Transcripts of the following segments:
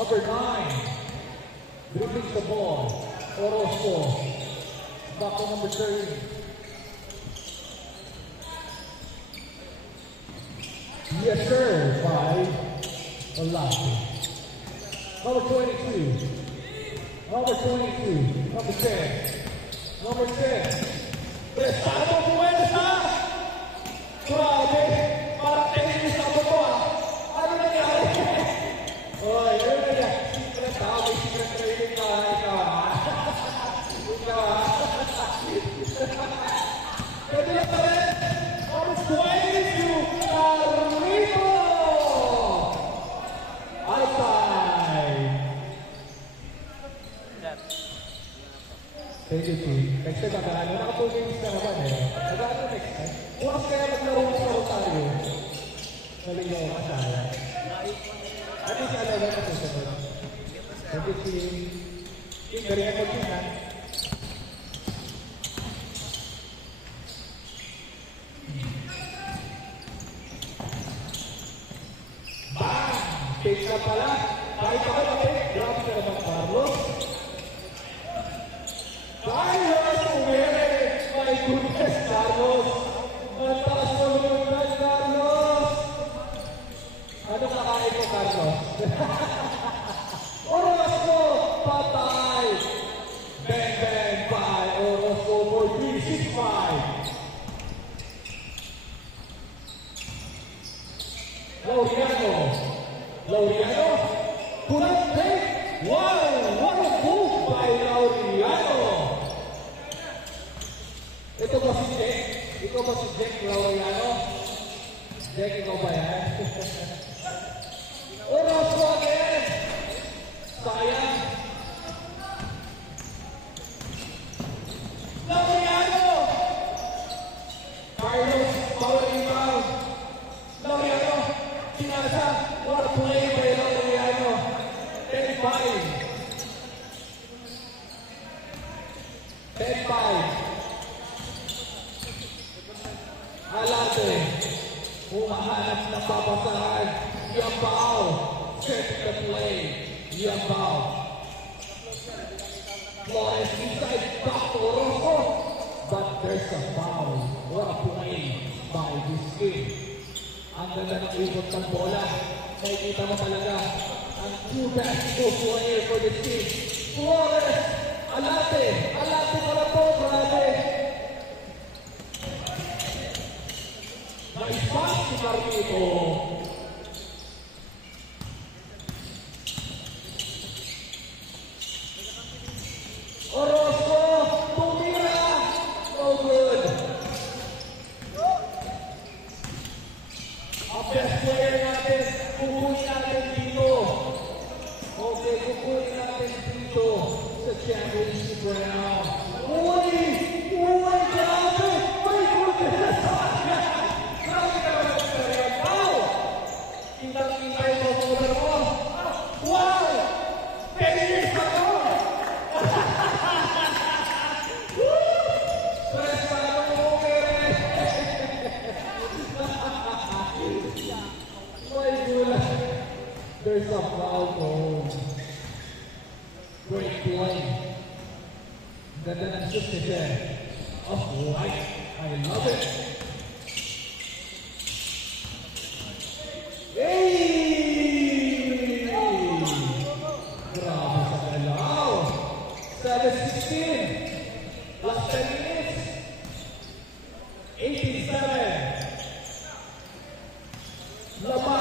Number 9, dribbling the ball, Orozco. Back to number 30. Yes, sir, by Olave. Number 22. Number 22. Number 10. Number 10. Prestado puwersa! Grabe! Parang tennis na ba ito ah? Ano nangyari? Oy, ano nangyari? Secret ha? May secret training ka. Ikaw ha? Ikaw ha? Pwede lang pa rin! Number 22! Carlito! Outside! Thank you, Chief. Next time, naka-2 games na naman eh. Nag-ano next time? Once kaya maglaro tayo. Naligaw ka sana. At least alam na ito sa ito. Thank you, Chief. Chief, galingan mo, Chief, ha? Bang! Take na pala. Kahit ako natin, grabe ka naman, Carlos. Carlos, umere! My goodness, Carlos! Mataas mo naman, Carlos! Ano kakain mo, Carlos? Orozco, patay! Bang, bang, bye! Orozco for 3-6-5! Laureano, couldn't take. Wow, what a move by Laureano. Ito ba si Jack? Ikaw ba si Jack Laureano? Jack, ikaw ba yan? Orozco again. Sayang. Laureano. Carlos, power rebound. Laureano, sinasa. What a play by Laureano. 10-5. 10-5. Alate, humahanap na papasahan. Yambao, setting the play. Yambao. Flores inside, back to Orozco. But there's a foul. What a play by this kid. Ang ganda ng ikot ng bola. Nakikita mo talaga ang true basketball player for this team. Flores, Alate pala po, grabe. Nice pass si Carlito. Orozco, tumira. No good. Ang best player natin, kukunin natin dito. Okay, kukunin natin dito sa championship round. Uy, grabe. My goodness. Grabe ka naman ang sarili. Wow! Kitang-kita yung over mo. Wow! 10 years ago! Prestado mo, Kere. My goodness. There's a foul goal. Great play. Ganda ng shoot ni Jen. Oh, right. I love it. Hey! Grabe sa galaw. 7-16. Last 10 minutes. 18-7. Lama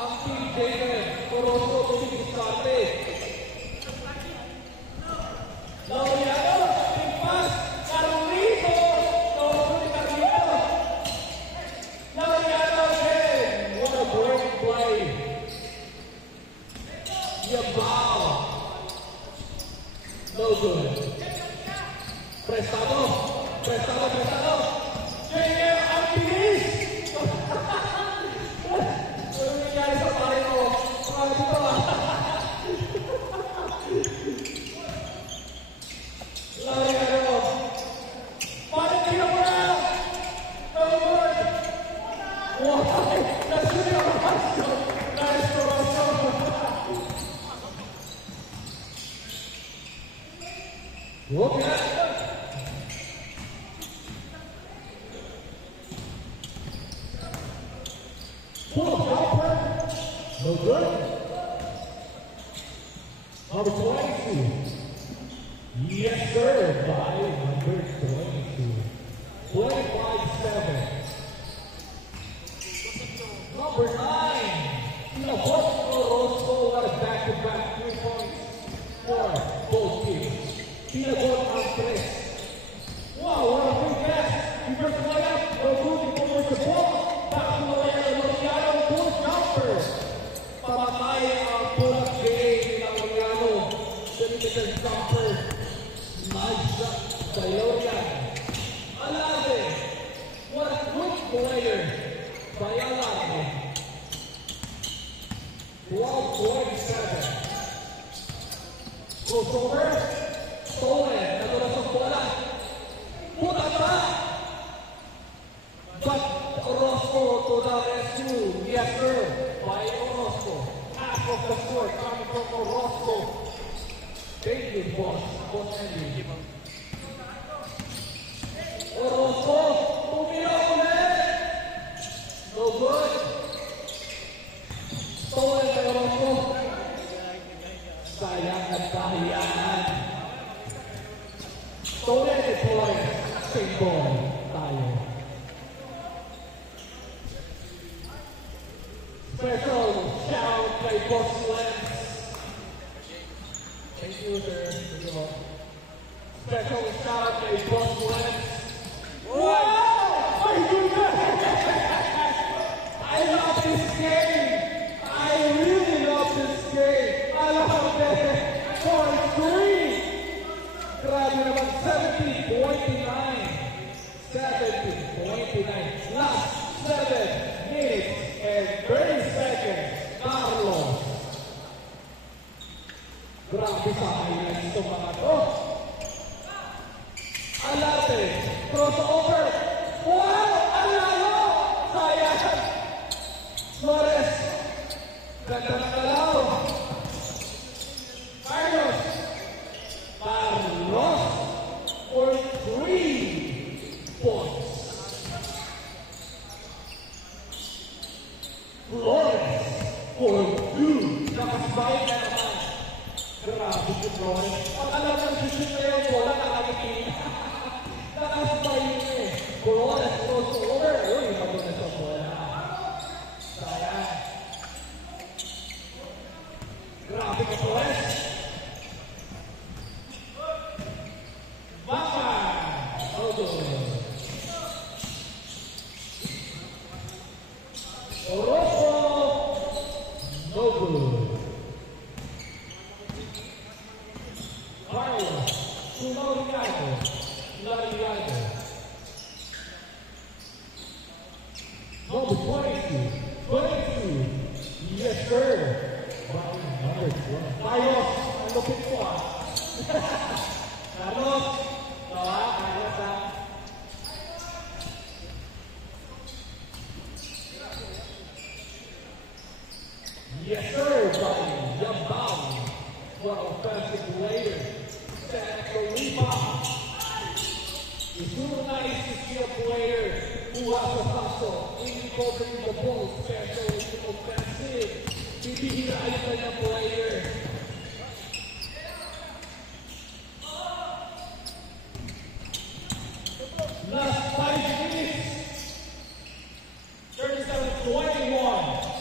ang team Jacob. Orozco tumigiskarte. Laureano, big pass. Carlito. Carlito. Laureano again. What a great play. Yambao. No good. Prestado. JM, ang bilis. Ano nangyari sa pare mo? Dito ah. Laureano. Parang tira mo na. No good. Wow. That's really a nice Orozco. Look at it. Pull helper. No good. Number 22. Yes, sir. By number 22. 25-7. Number 9. Bosco Rosso got a back-to-back 3 points for both teams. Pinagol ang tres. Wow, what a big pass. Reverse layup. Rosuti towards the ball. Back to the layer. Loriano pull jumper. Pamatay ang pull-up game ng Loriano. Centimeter jumper. Nice shot by Lorian. Alade. What a quick player by Alade. 12-47. Crossover. Stolen. Nadulas ang bola. Puta pa. But Orozco to the rescue. Yes, sir. By Orozco. Half of the score coming from Orozco. Thank you, boss. Boss Andy. Orozco. Tumira ulit. No good. Stolen by Orozco. Sayang at kahiyanan. Stolen ni Flores. Same ball. Tayo. Special shout by Boss Lens. Thank you, sir. Special shout by Boss Lens. Wow! Are you doing that? I love this game. I really love this game. I love that. 4-3. Grabe naman, 70.9. 70.9. Last 7 minutes and 30 seconds. Carlos. Grabe sa highlights itong mga to. Alate. Crossover. Wow! Alalo! Sayang! Flores. Ganda ng galaw. Carlos. Carlos for 3 points. Flores for 2. Nakasbay na naman. Grabe si Flores. Ang alam ng sisip na yung bola nakakikita. Nakasbay yun eh. Flores crossover. Uy, bago na sa bola. Sayang. Grabe ka Flores. Mama! Odo. Orozco. No good. Carlos. Loriano. Loriano. Number 22. 22. Yes, sir. Number 12. Carlos. Ang lupit ko ah. Carlos. Carlos ah. Yes, sir, buddy. Yambao. What offensive player. Santa Lima. It's so nice to see a player who has a hustle in covering the ball, especially offensive. Bibihirain na ng player. Last 5 minutes. 37-21.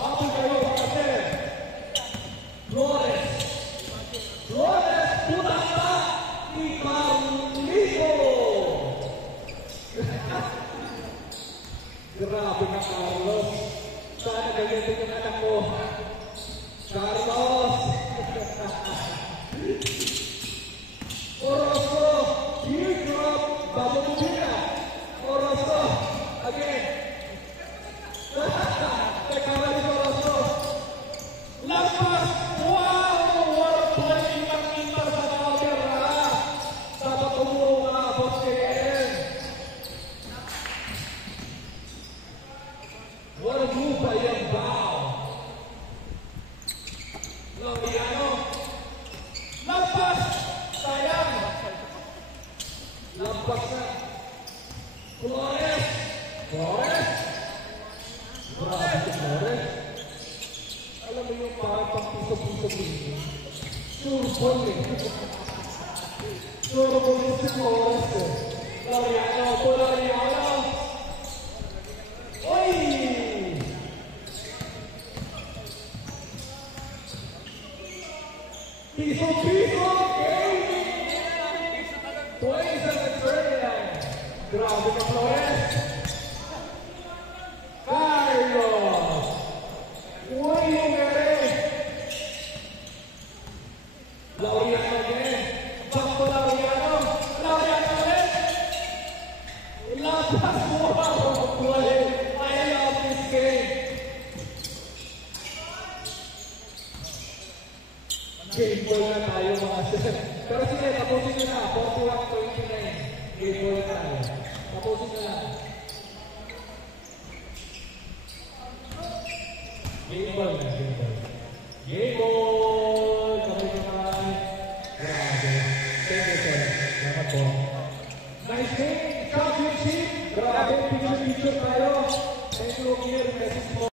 Habang kayo kapatid. Flores. Flores, puta pa! Ibarlito! Grabe na Carlos. Sana gamitin yung anak ko. Carlos! Orozco! Teardrop! Babumubina! Orozco! Again! Nagkamali ko Orozco! Lampas! Wow! What a play! Makita sa camera! Dapat umuro nga, Boss KM! What a move by Yambao! Loriano! Flores! Flores! Grabe si Flores. Alam mo yung parang pang-piso-piso din. Surbol eh. Surbol yung si Flores eh. Laureano, Laureano! Oy! Piso-piso! Okay! 27-39. Grabe ka, Flores. Carlos. Uy, yung gari. Laureano again. Back to Laureano. Laureano ulit. Lapas mo ba? I love this game. Game ball na tayo mga sir. Pero sige, tapusin nyo na. 41-29. Game ball na tayo. Tapusin nyo na. Game ball na.